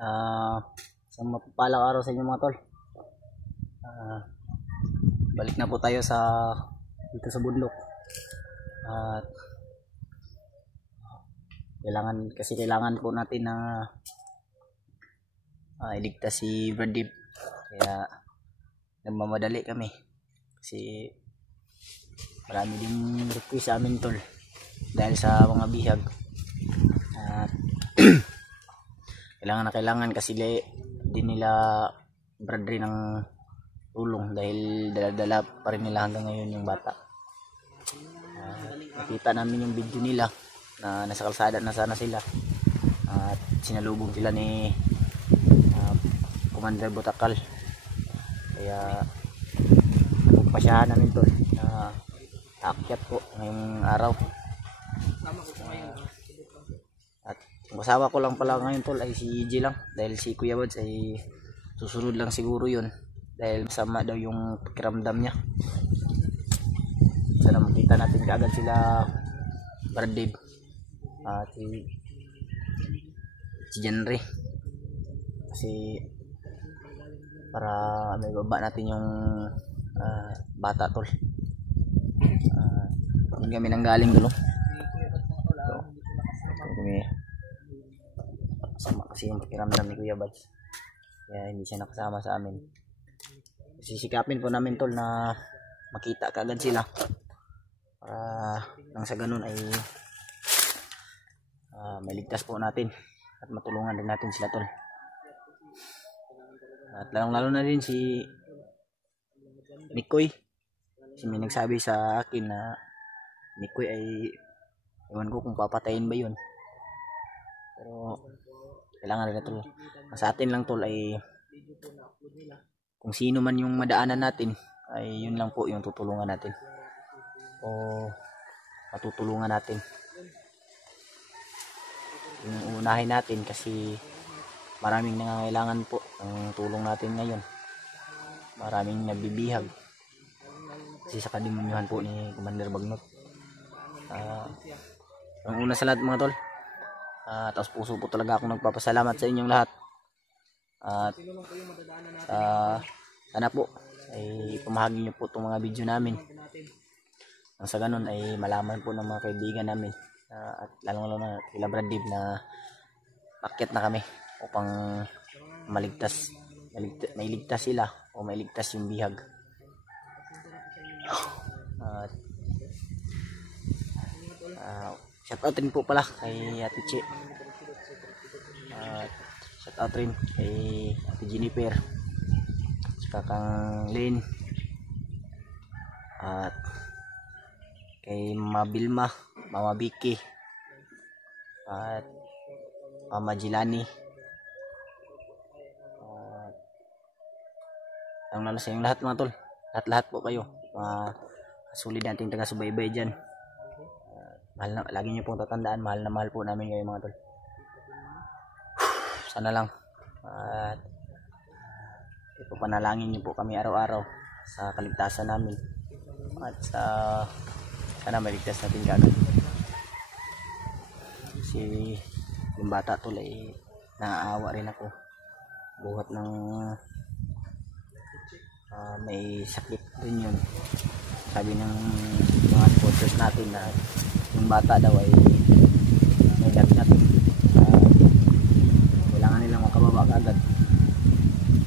Isang mapapalang araw sa inyo mga tol. Balik na po tayo dito sa bundok. At kailangan po natin na iligtas si Brad Deep. Kaya nagmamadali kami kasi marami din request sa amin tol dahil sa mga bihag. At kailangan kasi din nila Brad rin ng tulong dahil dala-dala pa rin nila hanggang ngayon yung bata. Nakita namin yung video nila na nasa kalsada na sana sila at sinalubong sila ni Commander Butakal. Kaya pagpasyahan namin tol na aakyat po ngayong araw. At ang kasama ko lang pala ngayon tol ay si EJ lang, dahil si Kuya Bads ay susunod lang siguro yun dahil masama daw yung pakiramdam niya. Sana makita natin kaagad sila Brad Dave at si Jenry kasi para may baba natin yung bata tol. Hindi kami nanggaling dulo. Sama kasi yung pakiramdam ni Kuya Bads, kaya hindi siya nakasama sa amin. Sisikapin po namin tol na makita kaagad sila para nang sa ganun ay maligtas po natin at matulungan din natin sila tol. At lalo na din si Mikoy, kasi may nagsabi sa akin na Mikoy ay ewan ko kung papatayin ba yun, pero kailangan rin tol. Sa atin lang tol ay kung sino man yung madaanan natin ay yun lang po yung tutulungan natin o matutulungan natin, yung unahin natin kasi maraming nangangailangan po ng tulong natin ngayon. Maraming nabibihag kasi sa kademonyuhan po ni Commander Bagnot. Ang una sa lahat mga tol, taos puso po talaga akong nagpapasalamat sa inyong lahat. At sana po ay pamahagi nyo po itong mga video namin nang sa ganun ay malaman po ng mga kaibigan namin at lalong na kila Brad Dave na akyat na kami upang mailigtas sila o mailigtas yung bihag. At shoutout rin po pala kay Ate Che, shoutout rin kay Ate Jennifer, saka kang Lynn, at kay Mama Bilma, Mama Vicky, at Mama Jilani. Ang lalo sa inyong lahat mga tol, lahat po kayo mga sulit nating taga-subaybay dyan. Mahal na, lagi nyo pong tatandaan, mahal na mahal po namin kayo mga tol. Sana lang at ipapanalangin nyo po kami araw-araw sa kaligtasan namin at sana maligtas natin kaagad. Kasi yung bata tol ay naaawa rin ako buhat ng may sakit din yun. Sabi ng mga sponsors natin na yung bata daw ay may lagnat, kailangan nilang makababa kaagad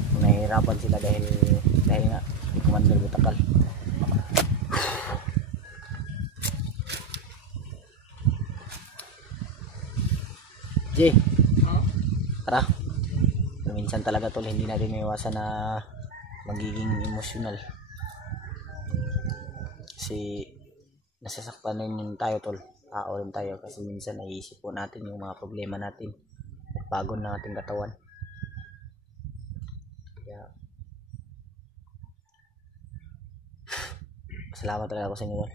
kung nahihirapan sila dahil nga Commander Butakal. Jay, tara. Minsan talaga tol hindi natin maiwasan na magiging emosyonal kasi nasasaktan rin tayo tol, tao rin tayo kasi minsan naiisip po natin yung mga problema natin at pagod ng ating katawan. Kaya salamat talaga ako sa inyo tol.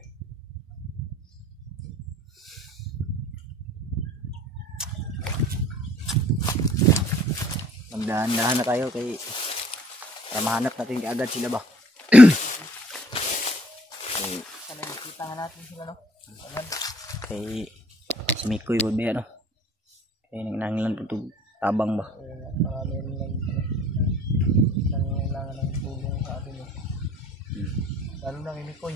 Magdahan-dahan na tayo para mahanap natin kaagad sila ba. Nakikita nga natin sila no. Kay si Mikoy ba no? Kaya nanglangan po tabang ba. Marami rin lang nangailangan ng tulong sa atin eh. Lalo na kay Mikoy.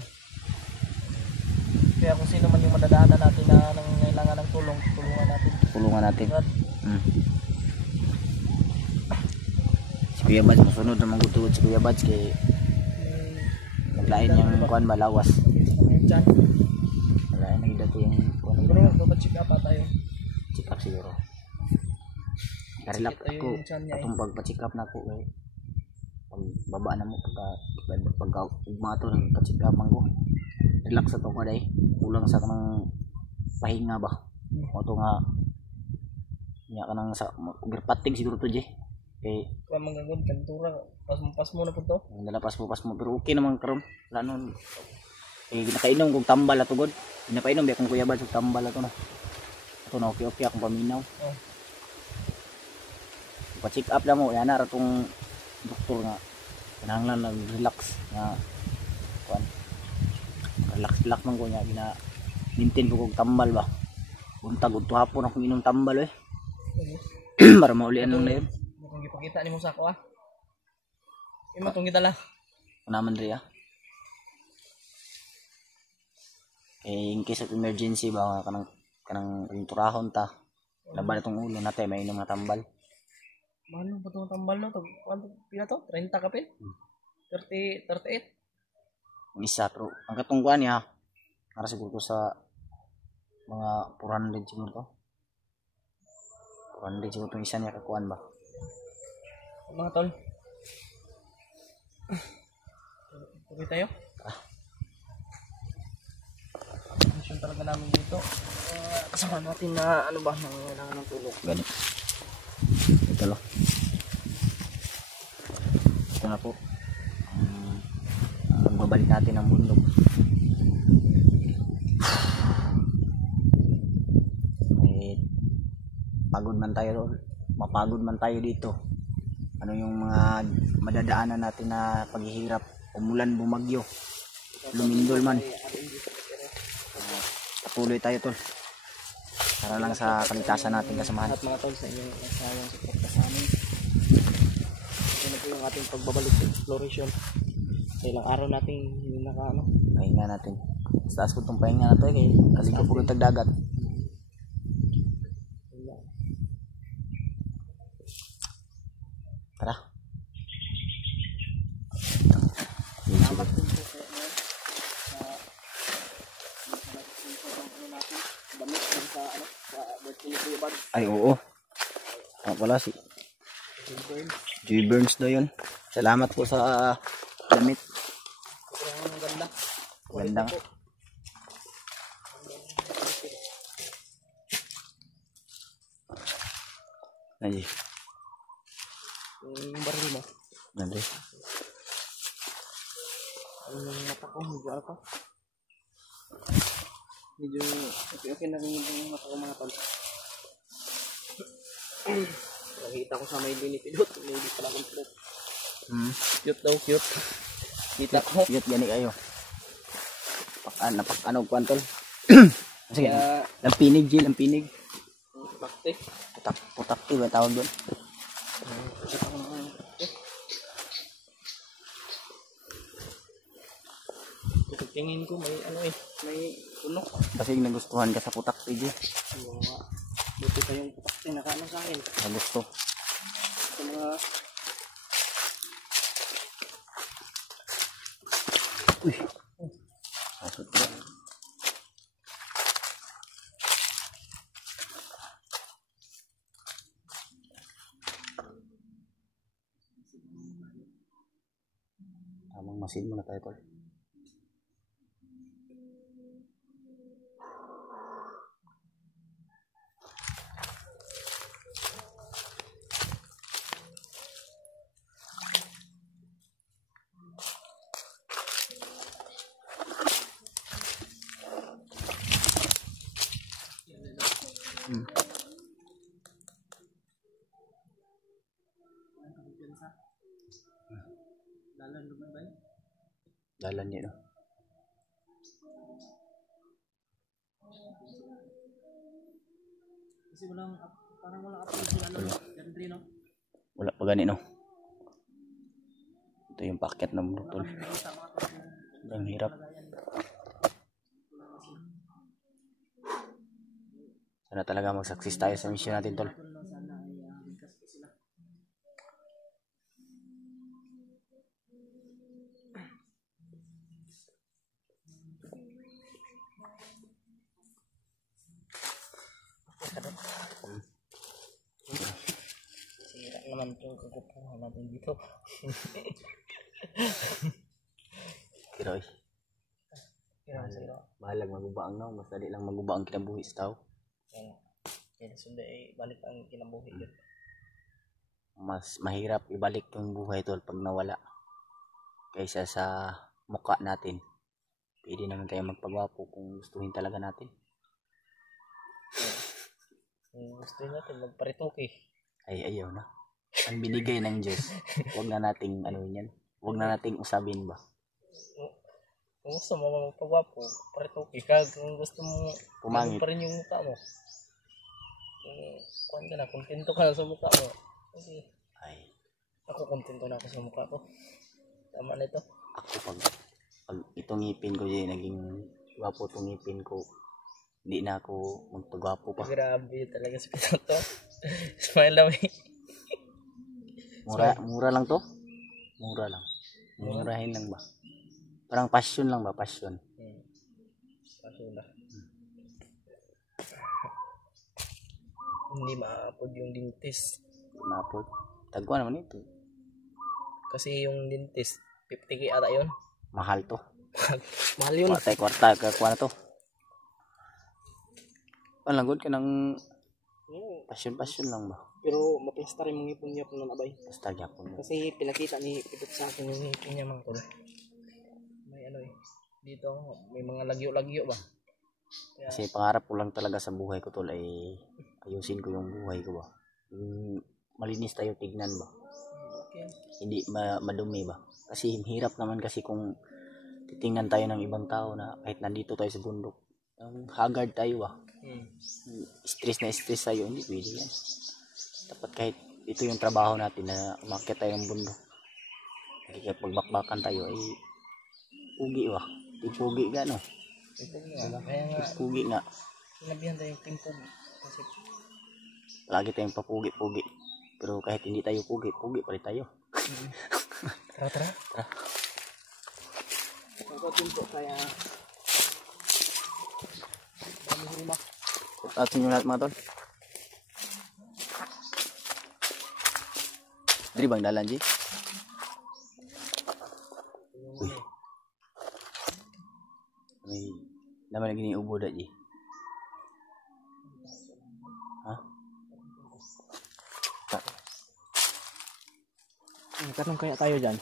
Kaya kung sino man yung madadaanan natin na nangailangan ng tulong, tulungan natin. Tulungan natin. Brad, Si Kuya Bads, masunod naman gutulod si Kuya Bads kay naglain yung kuan malawas. yung tiyan. Naglain na dati yung kuan. Bro, papacheck up pa tayo. Check up siguro. Karelap Ito ako. yung tiyan niya eh. Itong pagpa-check up na ako kay pagbaba na mo pagka ugma to nagpa-check up man ko. Relax sa to ko day. Kulang sa kanang pahinga ba. O to nga nya kanang sa patig siguro to je. Kay Kaya manggagod, kantura. Pas mo na po to. nalapas mo pero okay naman karon. Lalo eh nakainom kog tambal ato god. Pinapainom biya kung Kuya Bads og tambal ato na. Ato na okay akong paminaw. Oh. Pa-check up lang mo yan na ratong doktor nga kinahanglan nag-relax nga kuan relax man ko nya gina maintain ko kog tambal ba buntag ug hapon akong inom tambal para maulian lang na yun Kung gipakita ni mo sa ako ah. Ima tong gitala. naman rin in case of emergency ba kanang turahon ta laban itong ulo natin may inom nga tambal. Mano ba itong tambal no? Pila to? 30 kapin? 30, 38? Ang isa pero ang katungkuan niya para siguro ko sa mga 400 siguro to 400 siguro itong isa niya kakuan ba Mga tol. Tuloy tayo. Mission talaga namin dito. Kasama natin na ano ba nang kailangan ng tulong. ganit ito lo ito na po magbabalik natin ang bundok eh pagod man tayo mapagod man tayo dito ano yung mga madadaanan natin na paghihirap umulan bumagyo lumindol man patuloy tayo tol para lang sa kaligtasan natin kasamahan At mga tol sa inyong nasayang suporta sa amin. Ito na po yung ating pagbabalik sa exploration. Sa ilang araw natin hindi naka ano. pahinga natin sa taas ko itong pahinga na to kay kaligo po ng dagat tara Salamat din po sa inyo. Damit din sa ano sa birthday ni Kuya Bads. ay oo wala si Joy Burns daw yun salamat po sa damit Sobrang ganda. ganda nga ay Yung baril mo. ganda Yung mata ko, medyo ano pa. Medyo okay na rin yung mata ko mga tol. Nakita ko sa may binipidot. May hindi pala akong pilot. Cute daw, cute. Kita ko. cute gani kayo napak-anog kwantol sige Kaya, lampinig Jill lampinig bakte. putak ba tawag doon Tingin ko may ano eh, may puno. kasi nagustuhan ka sa putak PG Yung mga, buti pa yung bakte nakaano sa akin. gusto Sa mga, uy asot ba tamang masin muna tayo tol dalan naman ba yun? dalan niya no Kasi walang, parang walang upload sila ano, Gandri no? Wala pa gani no. Ito yung packet ng tol. Ang hirap. Sana talaga mag-success tayo sa mission natin tol. Sira naman itong kukupuhan natin dito. Kiroy. Sira. Bahalag magubaang no. Mas dali lang magubaang kinabuhi sa tao. Kaya sundi balik ang kinabuhi yun. Mas mahirap ibalik yung buhay tol pag nawala. Kaysa sa mukha natin. Pwede naman tayo magpagwapo kung gustuhin talaga natin. Kung gusto natin magparitoke. Ay ayaw na. Ang binigay ng Diyos. Huwag na nating ano yan. Huwag na nating usabin ba. Kung gusto mo magpagwapo, paritoke ka. Kung gusto mo Pumangit. pa rin yung mukha mo. Kuhan ka na, kontento ka na sa mukha mo. Kasi Ay, ako kontento na ako sa mukha ko. Tama na ito. ako pag itong ngipin ko yun, naging gwapo itong ngipin ko. Hindi na ako magpagwapo pa. Grabe talaga sa to. Smile lang eh. Mura lang to. Mura lang. Murahin lang ba. Parang passion lang ba? Passion. Passion ba? Hindi maapod yung dentist. Mapot. Tagwa naman ito. Kasi yung dentist, 50k ata yun. Mahal to. Mahal yun. Kwarta. Kakuha na to. Langgod ka ng passion lang ba? Pero mapista rin mong ipon niya po ng abay. Basta gyapon mo. Kasi pinakita ni Pipit sa akin yung ipon niya mga tol. May ano eh. Dito may mga lagyo-lagyo ba? Kaya, Kasi pangarap ko lang talaga sa buhay ko tol ay ayusin ko yung buhay ko ba. Malinis tayo tignan ba. okay. Hindi madumi ba. Kasi hirap naman kasi kung titingnan tayo ng ibang tao na kahit nandito tayo sa bundok. Haggard tayo ba. Stress tayo. Hindi pwede yan. Dapat kahit ito yung trabaho natin na umakyat tayo ng bundok. Kaya pagbakbakan tayo ay pugi ba. Pugi ka no. Kaya nga, Pugi nga. sinabihan tayong timpog. Kasi Lagi tayong papugi-pugi. Pero kahit hindi tayo pugi pa rin tayo. tara. Ako timpog kaya dami rumah. Atin nyo lahat mga tol. Dari bang dalan Ji? Uy. May naman lagi ni ubo dah Ji. Ha? Tanong kaya tayo dyan.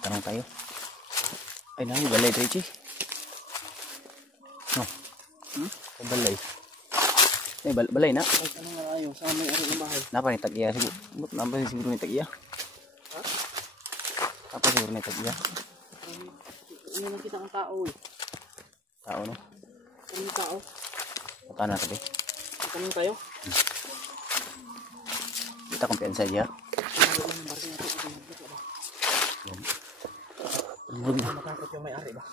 Tanong tayo. Ay nang balay tayo Ji. No. Balay. Eh balay na. Ay, tanong nga tayo sa may ari ng bahay. Napa ni tag-iya siguro? Napa siguro ni tag-iya? Ha? Apa siguro ni tag-iya? Ano nakita ang tao eh. Tao no. Ano yung tao? Punta na tabi. Tanong tayo. Kita kumpiyansa dia. Matakot yung may ari ba?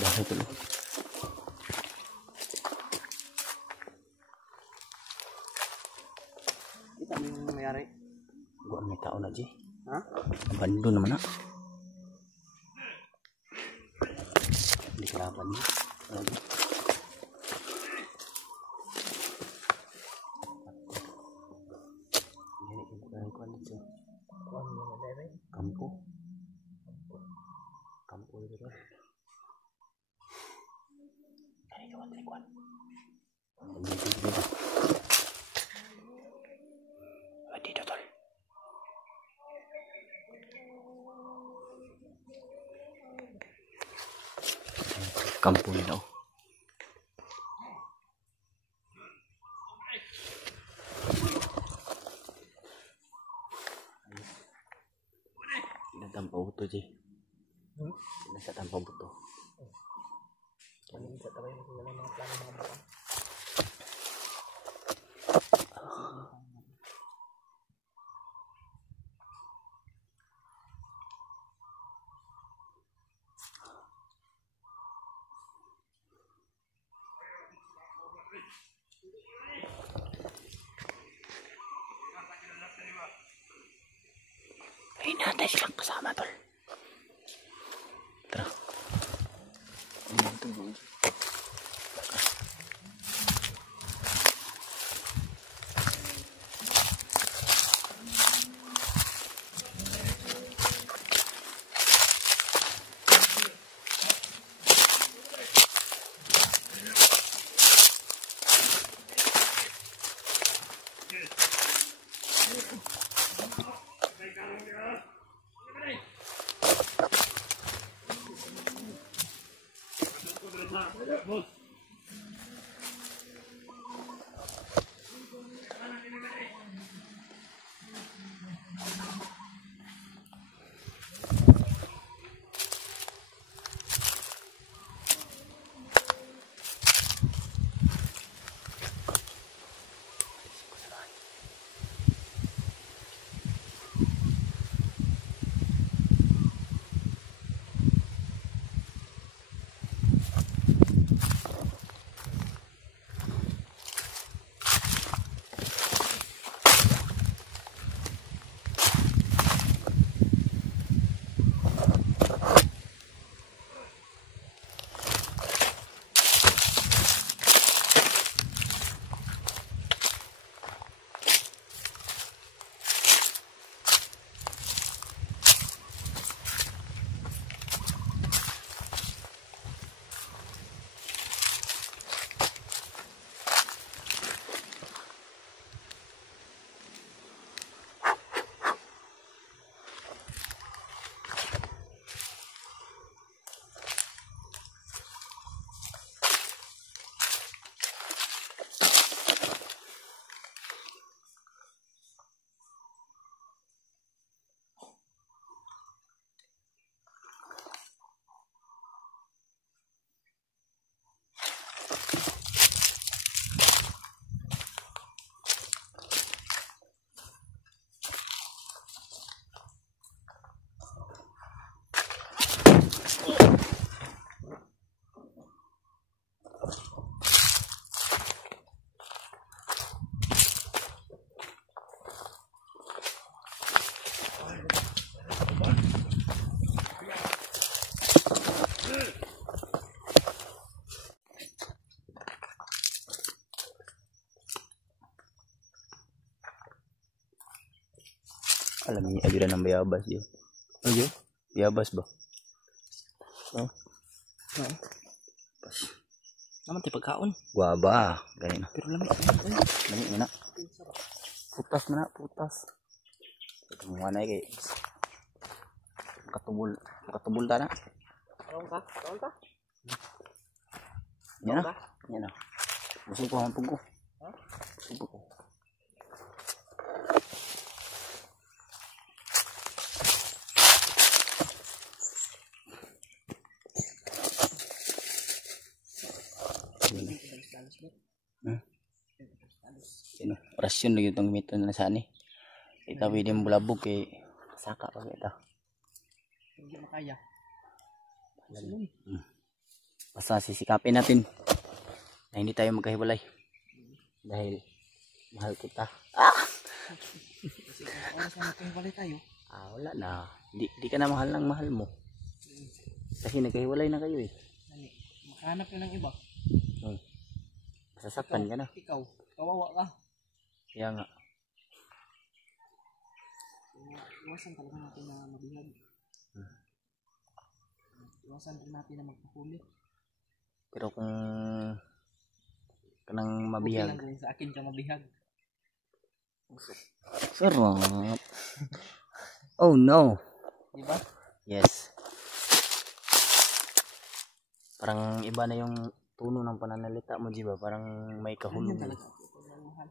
Bahay ko. Kita mo yung may ari. Gua may tao na Ji. Ha? Bando naman na. Hindi kalaban niya. Lagi. Ini bukan kuan dito. Kuhan mo na dere. Kampo. Kampo dito. Ay, kuan. Dito tol. Kampo nila. buto, Ji. Nasa tanpa buto. Ano sa tabay mo wala mga plano mga buka. Ay, natin silang kasama, tol. Tara. Alam niyo, ayun ng bayabas yun. Ano yun? Bayabas ba? Oh. Oo. Pas. Naman tayo pagkaon. Guaba. Ganyan na. Pero lamig. Lamig mo na. Putas mo na. Putas. Ito mo na kay. Katubol. Katubol ta na. Kaon ka? Kaon ka? Yan na. Yan na. Busog ko ang tugo. Ha? Busog ko. Ano, rasyon lagi itong mito na saan eh. Kita pwede mo bulabog kay saka pa kita. Hindi makaya. Basta sisikapin natin na hindi tayo magkahiwalay. Dahil mahal kita. Kasi kung oras na nagkahiwalay tayo. Wala na. Di ka na mahal ng mahal mo. Kasi nagkahiwalay na kayo eh. Makahanap ka ng iba. Masasapan ka na. Ikaw, kawawa ka. Kaya nga. Iwasan talaga natin na mabihag. Iwasan rin natin na magpahuli. Pero kung kanang Okay mabihag. lang kung sa akin ka mabihag. Sarap. Oh no. Diba? Yes. Parang iba na yung tono ng pananalita mo, Jiba. Parang may kahulog. Ganyan talaga. Pagmamahal.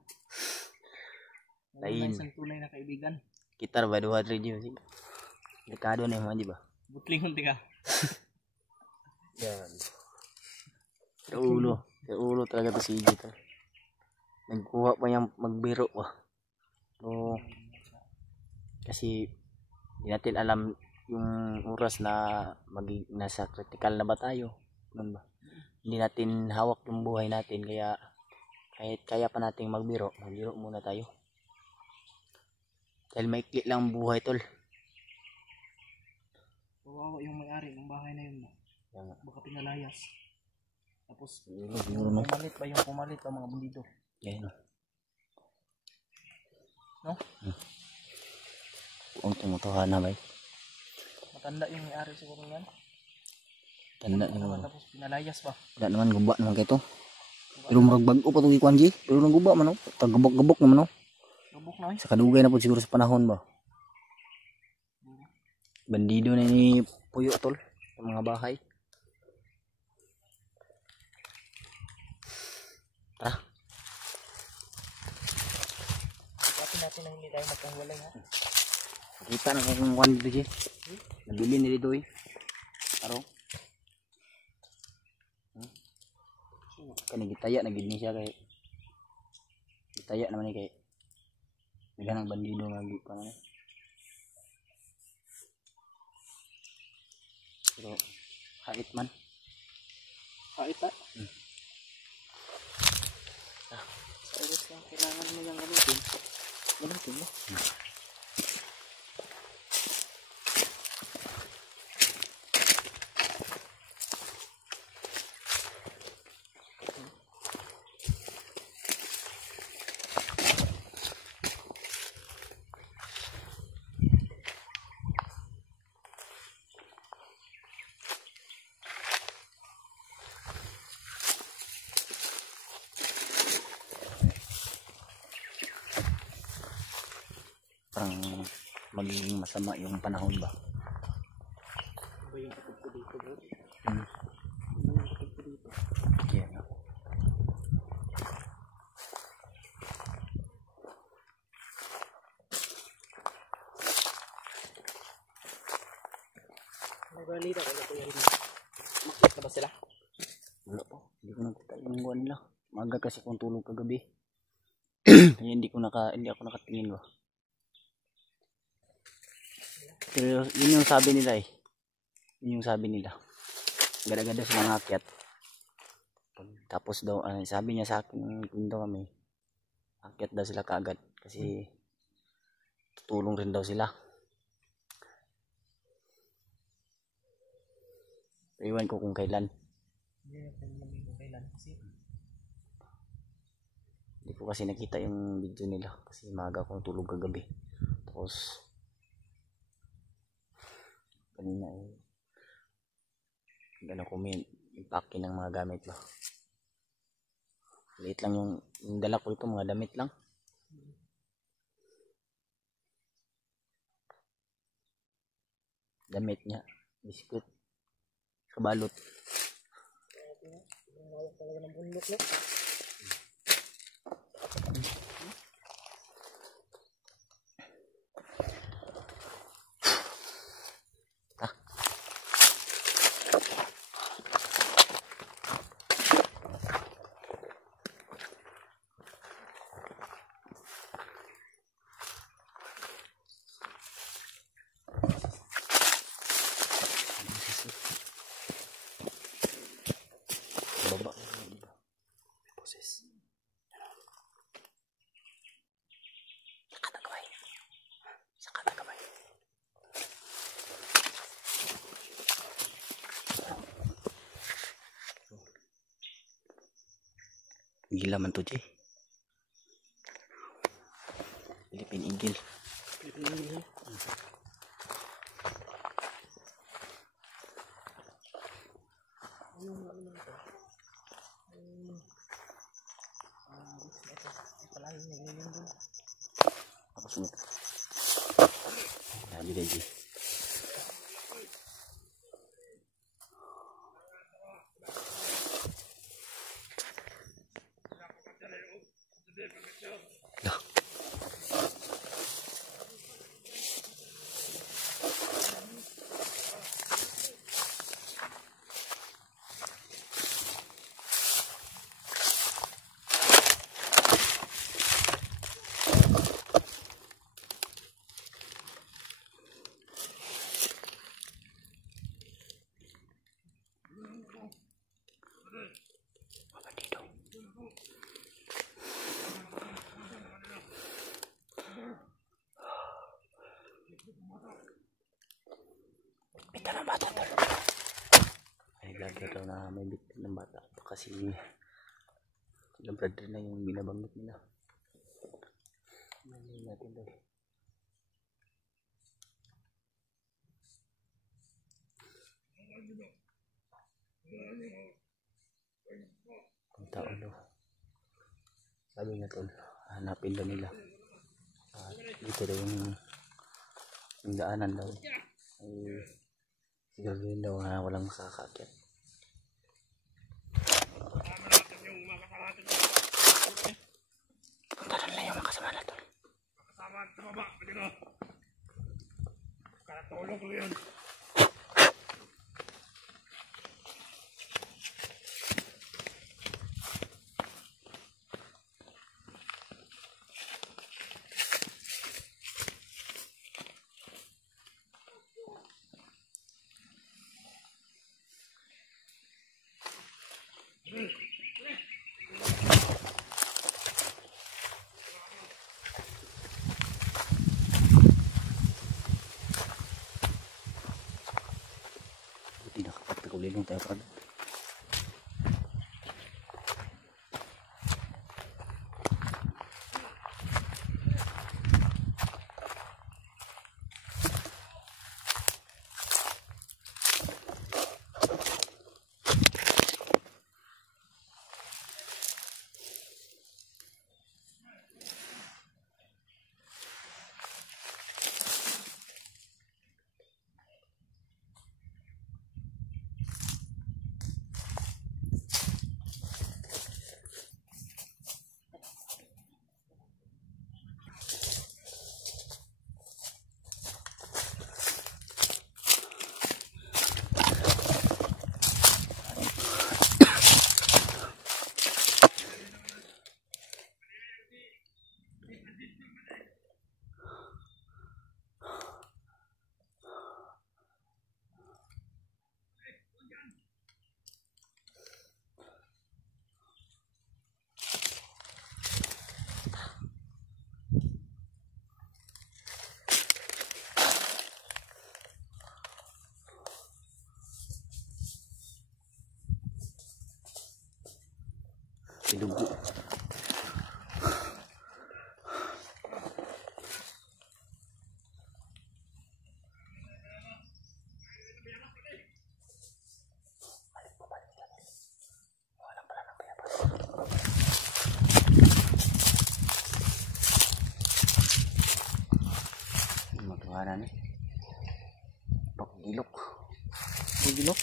Lain. Isang tunay na kaibigan. Kitar by the water, Jiba. Delikado na yung mga, di ba? Butlingon ka. Yan. Sa ulo talaga to si EJ to. Nagkuha pa niyang magbiro pa. So, kasi hindi natin alam yung oras na nasa critical na ba tayo. Ganun ba? Hindi natin hawak yung buhay natin, kaya kahit kaya pa nating magbiro muna tayo. Dahil maikli lang ang buhay, tol. Kawawa yung may-ari ng bahay na yun. Baka pinalayas. Tapos, pumalit pa mga bandido. Yan, no? No? Ang tumutuhan na, bay. Matanda yung may-ari siguro yan. Tanda na. Tapos pinalayas ba? Wala naman, guba naman kayo to. Pero marag bago pa itong ikuan, G. Pero naguba man, no? Tagubok-gubok naman, no? Gubok na, eh. Sa kadugay na po siguro sa panahon ba. Bandido na ni Puyo, tol. Sa mga bahay. Tara. Ipapin natin na hindi tayo magkahiwalay, ha? Kita na kung kuhan dito, G. Nabili nila dito, eh. Araw. Kani gitaya na gid ni siya kay gitaya naman ni kay naghanang bandido nga gi pa na. Pero hait man. Hait, ha? Sa oras lang kailangan mo yung gamitin. Gamitin mo. Parang magiging masama yung panahon ba. Iba yung kapag ko dito, bro. Hmm. Iba yung kapag ko dito. Yeah, no? Nagbalita ko na po yan. Makita ba sila? Wala po. Hindi ko nakita yung buwan nila. Maga kasi kung tulog kagabi. Kaya hindi ako nakatingin ba. Pero yun yung sabi nila, eh. Yun yung sabi nila. Gada-gada silang akyat. Tapos daw, sabi niya sa akin, kung daw kami, akyat daw sila kaagad. Kasi tutulong rin daw sila. Iwan ko kung kailan. Hindi ko kasi nakita yung video nila. Kasi maaga akong tulog kagabi. Tapos kanina gano'n ko impake ng mga gamit ba. Liit lang yung dala ko ito, mga damit lang. Damit niya, biskut, kabalot. Hawak talaga ng bundok, no? Baba. Poses. Sakatagabay. Sakatagabay. Gila man to, Jay. Philippine Eagle. Philippine Eagle. Tapos nito. Sabi na, Jay. Bita ng bata tol. Ay vlogger daw na may bita ng bata. Kasi sila brother na yung binabanggit nila. Nalilin natin tol. Ang tao daw. Sabi nga tol, hanapin daw nila. Dito daw yung daanan daw. Ay siguro daw na walang makakakit. Punta na lang yung makasama na tol. Kasama sa baba, dito. Katulog ko yun. Buti nakapagpagulilong tayo kagad. Dugo. Magawa na Bakilok. Bakilok.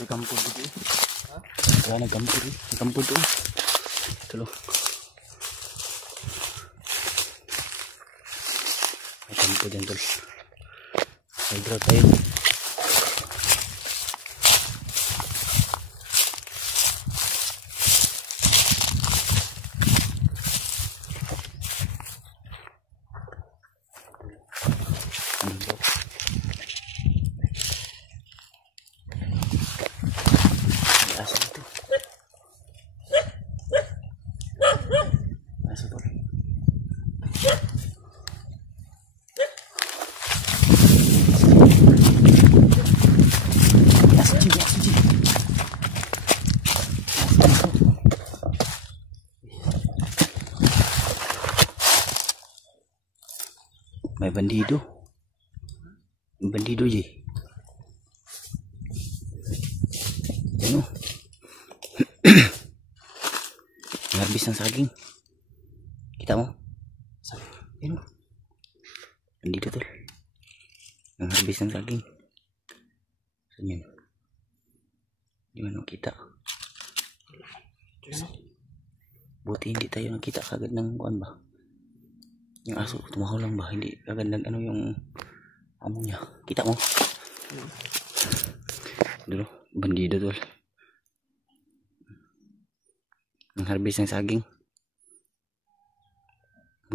Nagkampod dito eh. Kaya nagkampod eh. Nagkampod doon. Tulo. Nagkampod yan tol. Nagdraw tayo. May bandido. Bandido je. Ano? Narbis ng saging. Kita mo? Ano? Bandido tol. Narbis ng saging. Saan yun? Di man kita. Buti hindi tayo nakita kagad ng kuan ba? Yung aso tumahaw lang ba? Hindi kagad nag ano yung amo niya. Kita mo? Dulo, bandido tol. Ang harbis ng saging.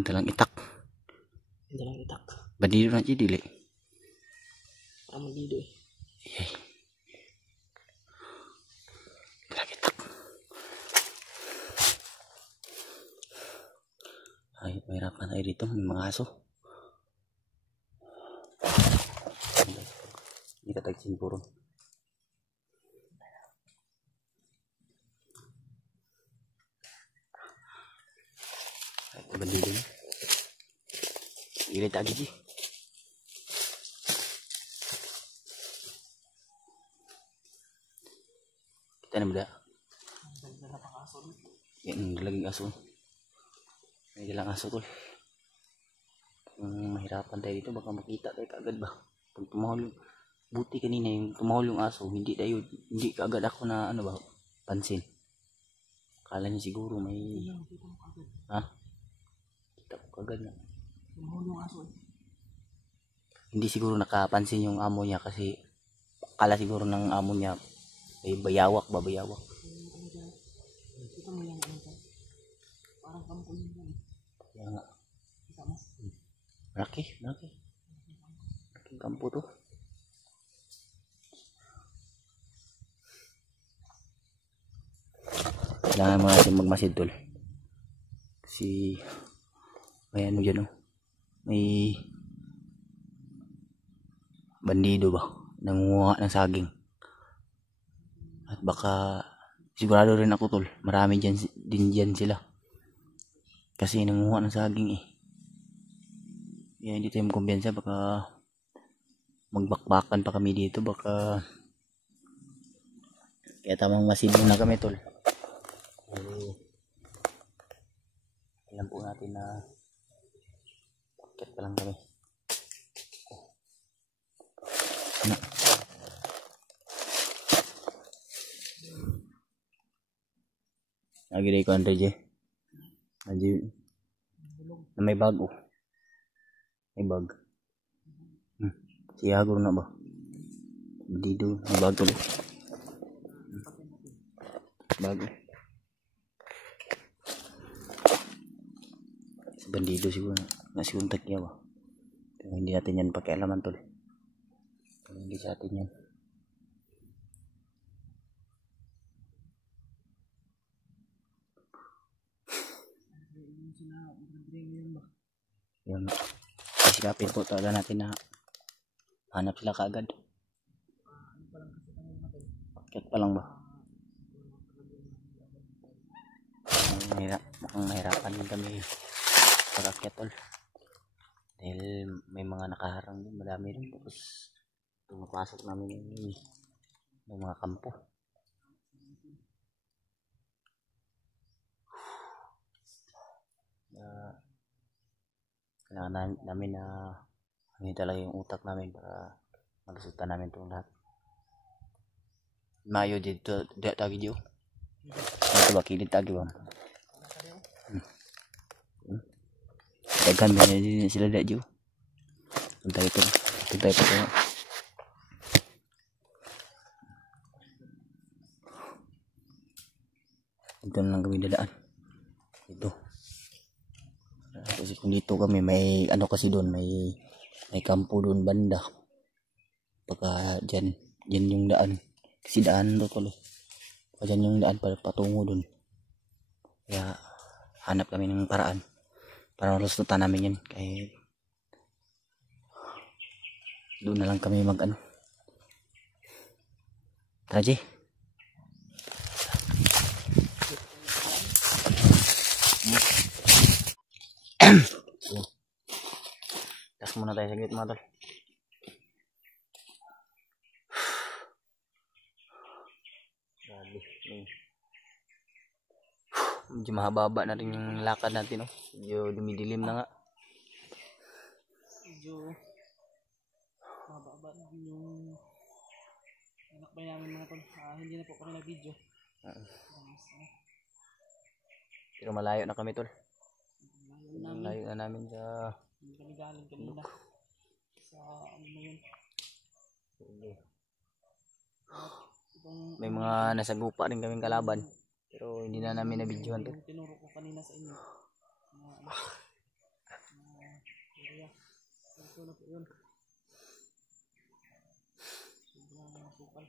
dalang itak. Dalang itak. Bandido na siya dili. Parang bandido eh. Yay. Dalang itak. Ay, mahirapan tayo dito. May mga aso. Hindi ka tagsin puro. Ay, ito bandido na. Ilit lagi sih. Kita na beda. Yan, laging aso. May dalang aso tol. Kung mahirapan tayo dito, baka makita tayo kaagad ba? Pag tumahol yung buti kanina, yung tumahol yung aso, hindi kaagad ako na ano ba, pansin. Kala niya siguro may... Ha? Kita ko kaagad na. Hindi siguro nakapansin yung amo niya kasi akala siguro ng amo niya may bayawak. Parang kampo yun. Kaya nga. Malaki. Malaking kampo to. Kailangan mo natin magmasid tol. Kasi may ano dyan oh. May bandido ba? Nangunguha ng saging. At baka sigurado rin ako tol. Marami din dyan sila. Kasi nangunguha ng saging eh. Kaya hindi tayo kumpiyansa. Baka magbakbakan pa kami dito. Baka kaya tamang masid muna kami tol. Alam po natin na bakit pa lang kami. Ano? Lagi ko Andre J. Na may bag oh. May bag. Siyago na ba? Bandido. May bag tuloy. Bag. Si bandido siguro. Nasikuntak niya ba? Pero hindi natin yan pakialaman tol. Hindi sa atin yan. Yan. Isikapin po talaga natin na hanap sila kaagad. Bakit pa lang ba? Mukhang mahirapan din kami pag-akyat tol. Dahil may mga nakaharang din. Madami rin. Tapos pumapasok namin yung mga kampo. Kailangan namin na hindi talaga yung utak namin para malusutan namin itong lahat. Mayo dito tagi dito. Ito ba kilid tagi ba? Dagan ba din sila dito. Tuntay pa ito. Ito na lang kami dadaan. Ito. Kasi kung dito kami may ano kasi doon may kampo doon banda. Pagka dyan yung daan. Kasi daan doon tuloy. Pagka dyan yung daan patungo doon. Kaya hanap kami ng paraan para malusutan namin yan. Kaya doon na lang kami mag ano. Tara Tas muna tayo saglit mga tol. Grabe. Medyo mahaba na rin yung lakad natin. Oh. Medyo dumidilim na nga. Medyo mababa na yung nakbay namin mga tol. Hindi na po kami nag-video. Pero malayo na kami tol. Malayo na namin sa... Hindi kami galing kanina. Sa ano na yun. May mga nasagupa rin kaming kalaban. Pero hindi na namin na-videohan to. Tinuro ko kanina sa inyo. Kaya, ito na po yun. Sobrang masukal.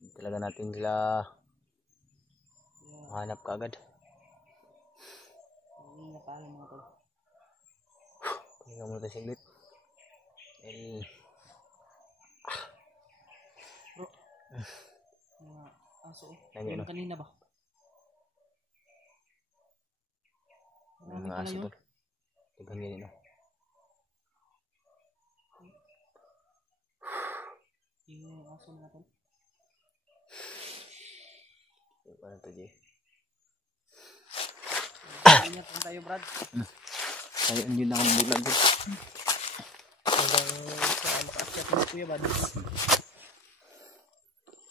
Hindi talaga natin sila Kaya, mahanap kaagad. hindi tayo mga tol. Pahinga muna tayo saglit. Bro, mga aso eh. Nandiyan, Yung no? kanina ba? Marami Mga pala aso yun. tol. Tignan ganyan, no? Yung aso mga tol. Paano to, Jay? Ingat lang tayo, Brad. Tayo, yun na ang bulag dito. Hanggang sa makaakyat mo kuya ba?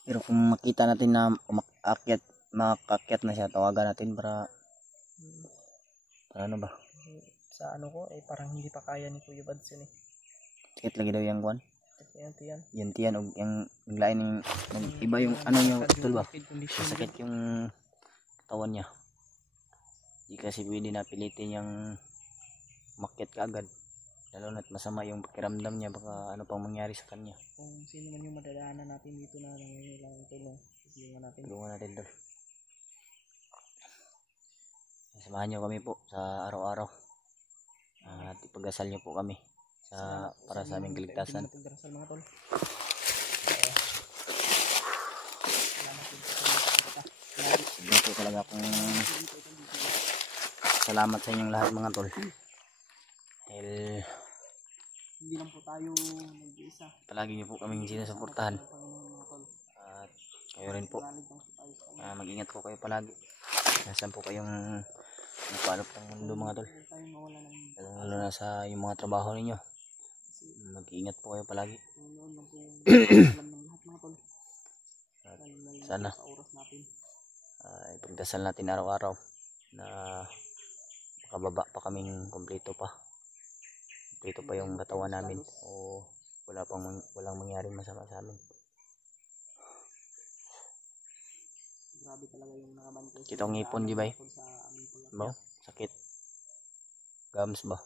Pero kung makita natin na makaakyat na siya, tawagan natin para ano ba? Sa ano ko, eh parang hindi pa kaya ni Kuya Bads yun eh. Sakit lagi daw yung kuwan. Yan. Yung tiyan o yung lain ng iba yung ano niya tol ba? Masakit yung katawan niya. Di kasi pwede na pilitin yung makyat kaagad. Lalo na't masama yung pakiramdam niya, baka ano pang mangyari sa kanya. Kung sino man yung madadaanan natin dito na nangangailangan tulong, Tulungan natin tol. Samahan niyo kami po sa araw-araw. At ipag-asal niyo po kami para sa aming kaligtasan. Pagdarasal mga tol. Hindi po talaga akong salamat sa inyong lahat mga tol. Dahil Hindi lang po tayo nag-iisa. palagi niyo po kaming sinusuportahan. At kayo rin po. Mag-ingat po kayo palagi. Nasaan po kayong magpalop ng mundo mga tol. Lalo na sa yung mga trabaho ninyo. Mag-ingat po kayo palagi. At sana ipagdasal natin araw-araw na makababa pa kaming kumpleto pa yung katawan namin o walang mangyaring masama sa amin. Grabe talaga yung nakabantay. Kitong ngipon di ba? Ba? Sakit. Gams ba?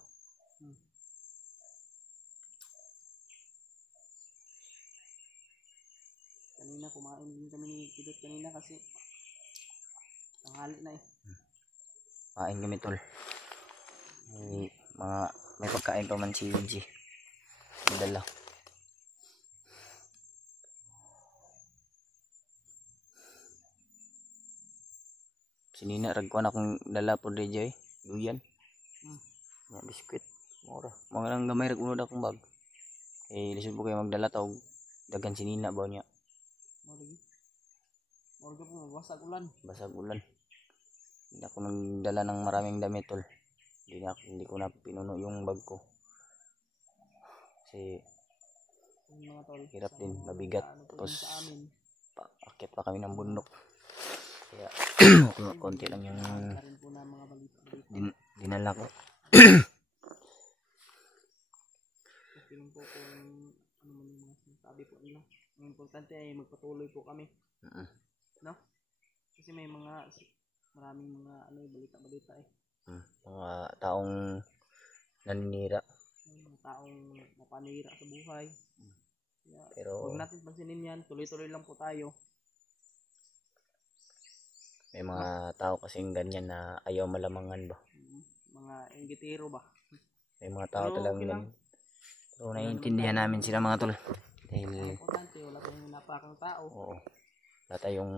Kanina kumain din kami ni Kidot kanina kasi tanghali na eh. Kain kami tol. May pagkain pa man si Yuji. Dala. Sinina ragkuan akong dala po DJ. Duyan. Nga biskwit. Mura. Mga nang gamay rag unod akong bag. Lisod po kayo magdala tawag dagan sinina ba niya. Morgo po basag ulan. Basag ulan. Hindi ako nagdala ng maraming damit tol. Hindi ko na pinuno yung bag ko. Kasi Mga tol, hirap din, mabigat. Tapos akit pa kami ng bundok. Kaya konti lang yung dinala ko. Okay lang po kung ano man yung mga sinasabi po nila. Ang importante ay magpatuloy po kami. No? Kasi may maraming mga balita-balita eh. Mga taong naninira. Mga taong napanira sa buhay. Pero huwag natin pansinin yan. Tuloy-tuloy lang po tayo. may mga tao kasing ganyan na ayaw malamangan ba. Mga inggitero ba. May mga tao Pero talagang okay lang. ganyan. Pero naiintindihan namin sila mga tol. Dahil Importante, wala tayong napakang tao. oo, wala tayong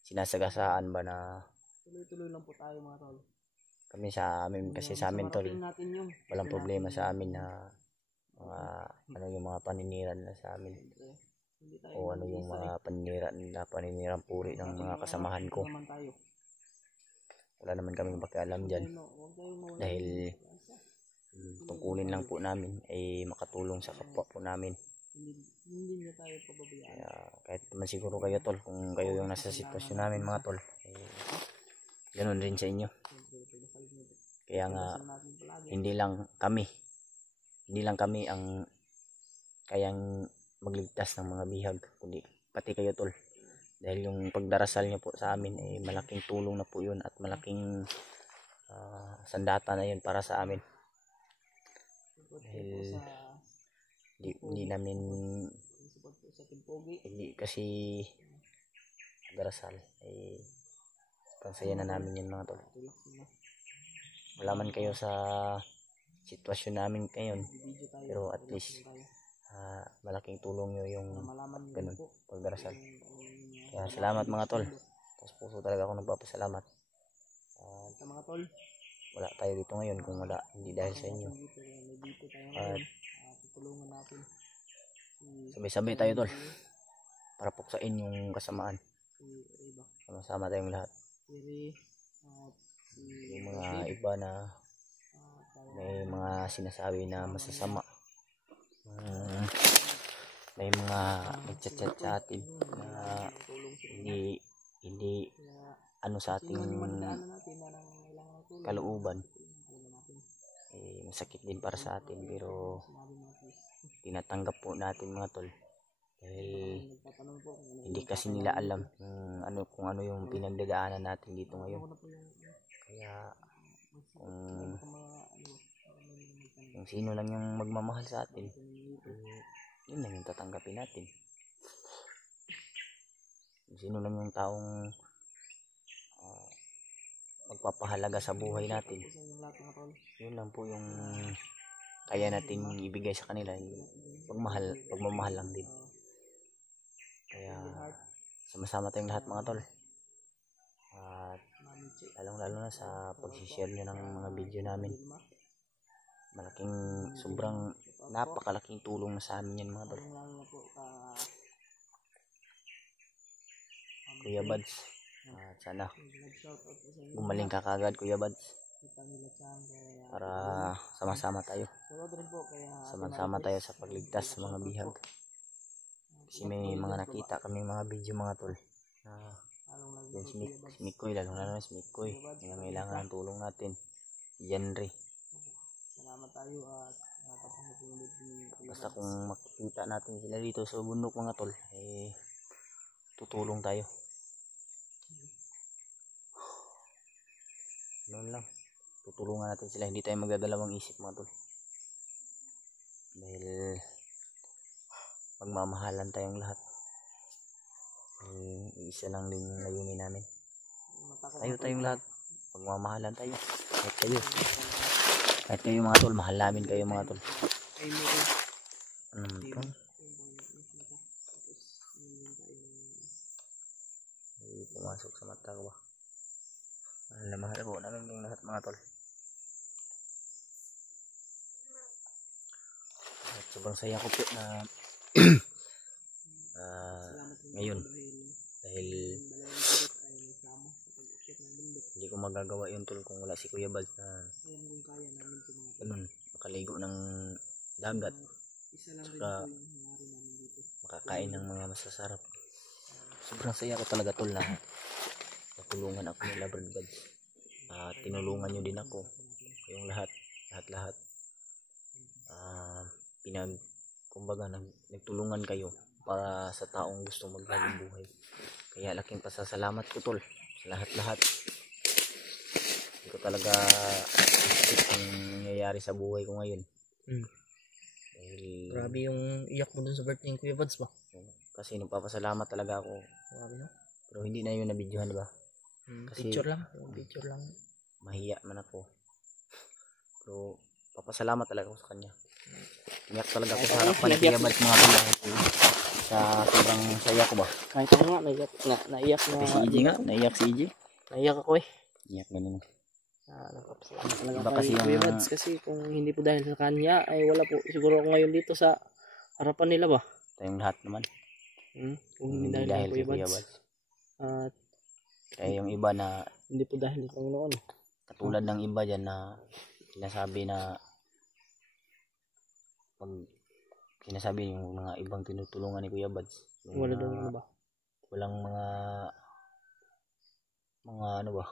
sinasagasaan ba na Tuloy-tuloy lang po tayo mga tol. kami sa amin kasi sa amin tol. Natin yung Walang problema sa amin na yung mga paninira na sa amin. O ano yung mga paninirang puri ng mga kasamahan ko. Wala naman kaming pakialam dyan. Dahil tungkulin lang po namin ay makatulong sa kapwa po namin. Hindi niya tayo pababayaan. Kaya kahit naman siguro kayo tol, kung kayo yung nasa sitwasyon namin mga tol, ganoon rin sa inyo. Kaya nga hindi lang kami ang kayang magligtas ng mga bihag, kundi pati kayo tol. Dahil yung pagdarasal niyo po sa amin ay malaking tulong na po yun at malaking sandata na yun para sa amin. Support po Dahil sa hindi namin, support po sa Team Pogi. hindi kasi darasal ay pangsaya na namin yun mga tol. Relax na. Wala man kayo sa sitwasyon namin ngayon, Video tayo. pero at least malaking tulong nyo yung malaman niyo ganun po pagdarasal. yung Kaya salamat mga tol. Tapos puso talaga ako nagpapasalamat. sa mga tol. Wala tayo dito ngayon kung wala, hindi dahil sa inyo. Dito tayo At ngayon. Tutulungan natin. sabay-sabay tayo tol para puksain yung kasamaan. Si Riba. Sama-sama tayong lahat. Si Ri. At si Yung mga iba na may mga sinasabi na masasama. May mga nagchat-chat sa atin na hindi ano sa ating kalooban. Masakit din para sa atin, pero tinatanggap po natin mga tol. Dahil hindi kasi nila alam kung ano yung pinagdadaanan natin dito ngayon. Kaya kung sino lang yung magmamahal sa atin, yun lang yung tatanggapin natin. Kung sino lang yung taong magpapahalaga sa buhay natin, yun lang po yung kaya natin ibigay sa kanila. Pagmamahal lang din. Kaya sama-sama tayong lahat mga tol. At lalong-lalo na sa pag-share nyo ng mga video namin. Sobrang napakalaking tulong na sa amin yan mga tol. Kuya Bads, sana gumaling ka kagad Kuya Bads, para sama-sama tayo. Sama-sama tayo sa pagligtas sa mga bihag. Kasi may mga nakita kami mga video mga tol. Yung si Mikoy, lalong-lalo na si Mikoy, kailangan ng tulong natin. Genre. Salamat tayo at basta kung makikita natin sila dito sa bundok mga tol, tutulong tayo. Noon lang, tutulungan natin sila, hindi tayo magdadalawang isip mga tol. Dahil magmamahalan tayong lahat. Isa lang din yung layunin namin. Tayong lahat, magmamahalan tayo. Kahit kayo mga tol, mahal namin kayo mga tol. Pumasok sa mata ko ba? Mahal po namin yung lahat mga tol. At sobrang saya ko po na ngayon, dahil hindi ko magagawa yun tol kung wala si Kuya Bal na ganun, makaligo ng dagat, saka makakain ng mga masasarap. Sobrang saya ko talaga tol na natulungan ako nila Brad Buds. Tinulungan nyo din ako, kayong lahat. Kumbaga nagtulungan kayo para sa taong gustong magbagong buhay. Kaya laking pasasalamat ko tol sa lahat. Hindi ko talaga isip ang nangyayari sa buhay ko ngayon. Dahil grabe yung iyak mo dun sa birthday ng Kuya Buds ba? Kasi nagpapasalamat talaga ako. Grabe no? Pero hindi na yun nabidyohan, diba? Kasi picture lang. Mahiya man ako. Pero papasalamat talaga ako sa kanya. Iyak talaga ako sa harapan ni Kuya Buds mga tol. Sa sobrang saya ko ba? Kahit ako nga, naiyak na. Si EJ nga, naiyak si EJ. Naiyak ako Iyak ganun. Nagpapasalamat talaga Iba kay kasi Kuya yung Buds kasi kung hindi po dahil sa kanya ay wala po siguro ako ngayon dito sa harapan nila ba? tayong lahat naman. Kung hindi dahil kay Kuya Buds. At kaya yung iba na hindi po dahil sa Panginoon. katulad ng iba dyan na sinasabi na sinasabi yung mga ibang tinutulungan ni Kuya Buds. Wala daw ano ba? Walang mga ano ba?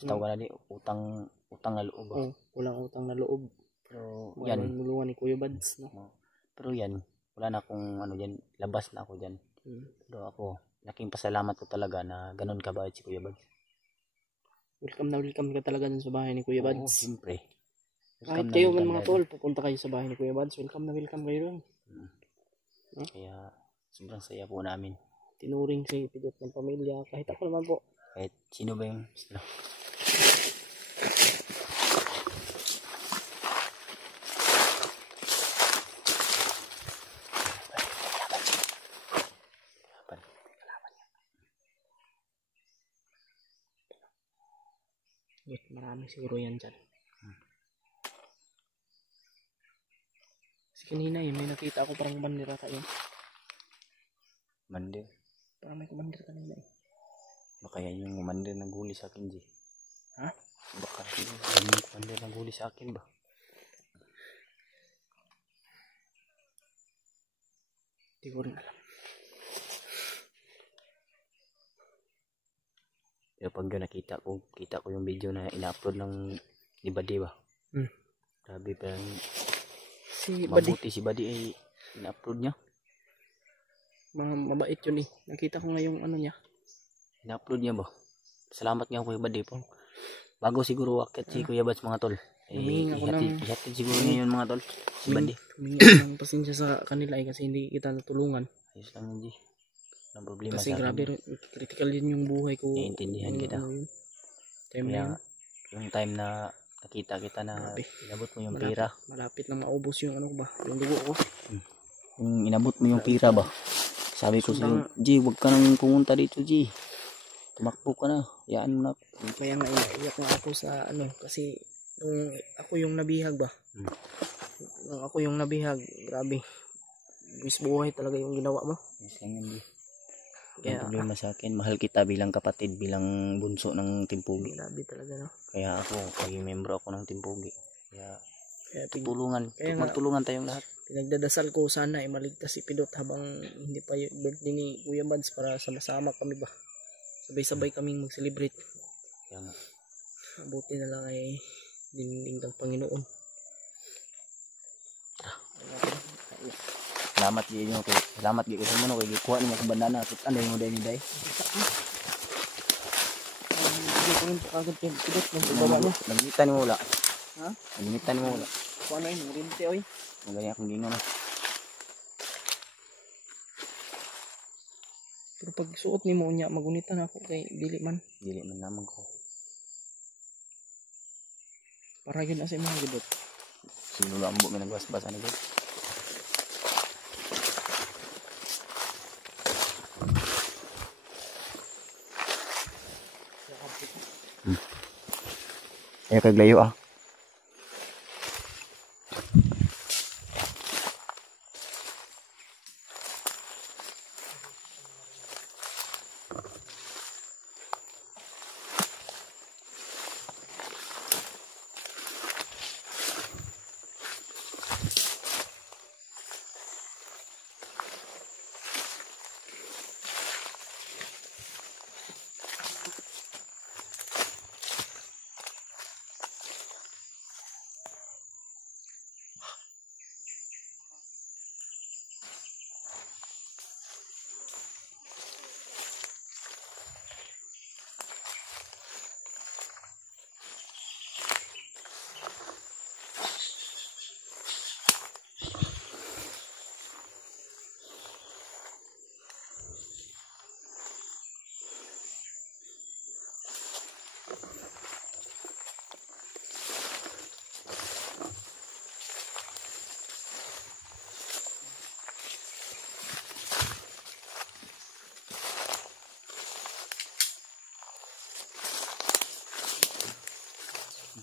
Tawag na di, utang na loob. Walang utang na loob. Pero yan, yan, nulungan ni Kuya Buds, no? Pero yan, wala na akong ano diyan, labas na ako diyan. Pero ako, laking pasalamat ko talaga na ganun kabait si Kuya Buds. Welcome ka talaga dun sa bahay ni Kuya Buds. Oo, siyempre. Kahit kayo man mga tol, pupunta kayo sa bahay ni Kuya Bads, welcome kayo doon. Kaya sobrang saya po namin. Tinuring si Pidot ng pamilya, kahit ako naman po. Kahit sino ba yung Wait, marami siguro yan dyan. Kasi kanina may nakita ako parang bandir ata yun. Mandir? Parang may kumandir kanina Baka yan yung mandir na guli sa akin, G. Ha? Baka yan yung mandir na guli sa akin ba? Hindi ko rin alam. Pero pag nakita ko yung video na ina-upload ng ni Buddy ba? Grabe, parang mabuti si Buddy ay ina-upload niya. Mabait yun eh. Nakita ko nga yung ano niya. Ina-upload niya ba? Salamat nga Kuya Buddy po. Bago siguro akit si Kuya Bads mga tol. Ihatid siguro ngayon mga tol. Si Buddy. Humingi ako ng pasensya sa kanila kasi hindi kita natulungan. Ayos lang yun, G. Walang problema Kasi sa grabe, critical din yung buhay ko. Iintindihan kita. Kaya yung time na nakita kita na inabot mo yung pira. Malapit na maubos yung ano ba, yung dugo ko. Yung inabot mo yung pira ba? Sabi ko sa'yo, G, huwag ka nang pumunta dito, G. Tumakbo ka na. Yaan mo na. Kaya nga iyak nga ako sa ano, kasi nung ako yung nabihag ba? Nung ako yung nabihag, grabe. Buwis buhay talaga yung ginawa mo. Yes lang yun, G. Kaya, ang problema sa akin, mahal kita bilang kapatid, bilang bunso ng Timpugi. grabe talaga, no? Kaya ako, maging membro ako ng Timpugi. Kaya Tulungan. Magtulungan tayong lahat. Pinagdadasal ko sana ay maligtas si Pidot habang hindi pa yung birthday ni Kuya Bads para sama-sama kami ba. Sabay-sabay kaming mag-celebrate. Kaya nga. Buti na lang ay diniling ng Panginoon. Salamat gid nyo kay salamat gid ko mo no kay gikuha niyo akong bandana at ano yung day ni day. Hindi ko rin po kagad yung Pidot ng bawa mo. Nagitan mo wala. Ha? Nagitan mo wala. Kung ano yun, rinti oy. Magaling akong gingon na. Pero pag suot ni mo niya, magunitan ako kay dili man. Dili man naman ko. Para yun as mga gibot. Sino lang mo ginagwas-basa ni gid. Ayo kaglayo ah.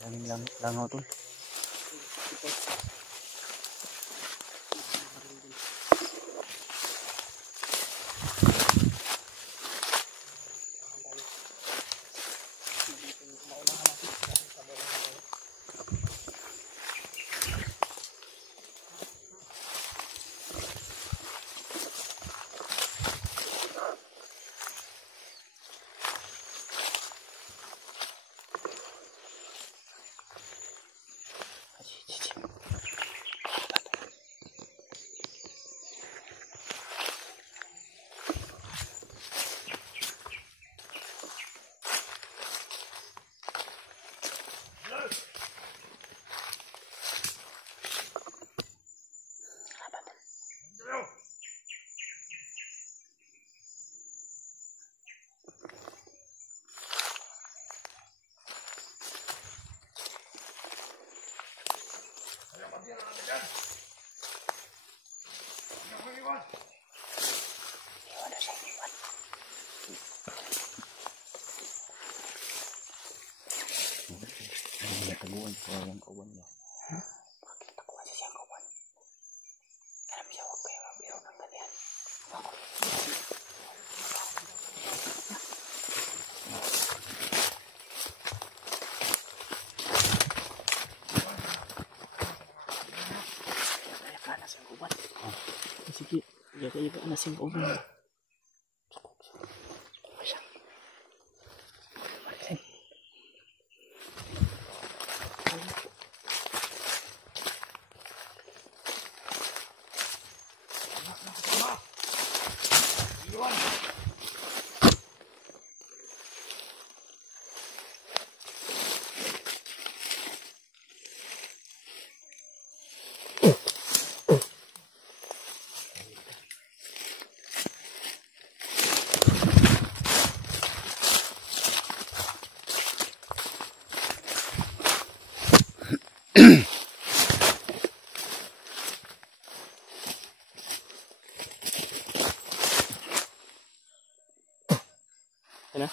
Daming langaw to. Hindi taguan ko yung kauban niya. Bakit taguan siya siyang kauban? Alam siya, huwag kayo mabiro ng ganyan. Ako. Kaya na siyang kauban. Sige, iyaga na siyang kauban. Ano?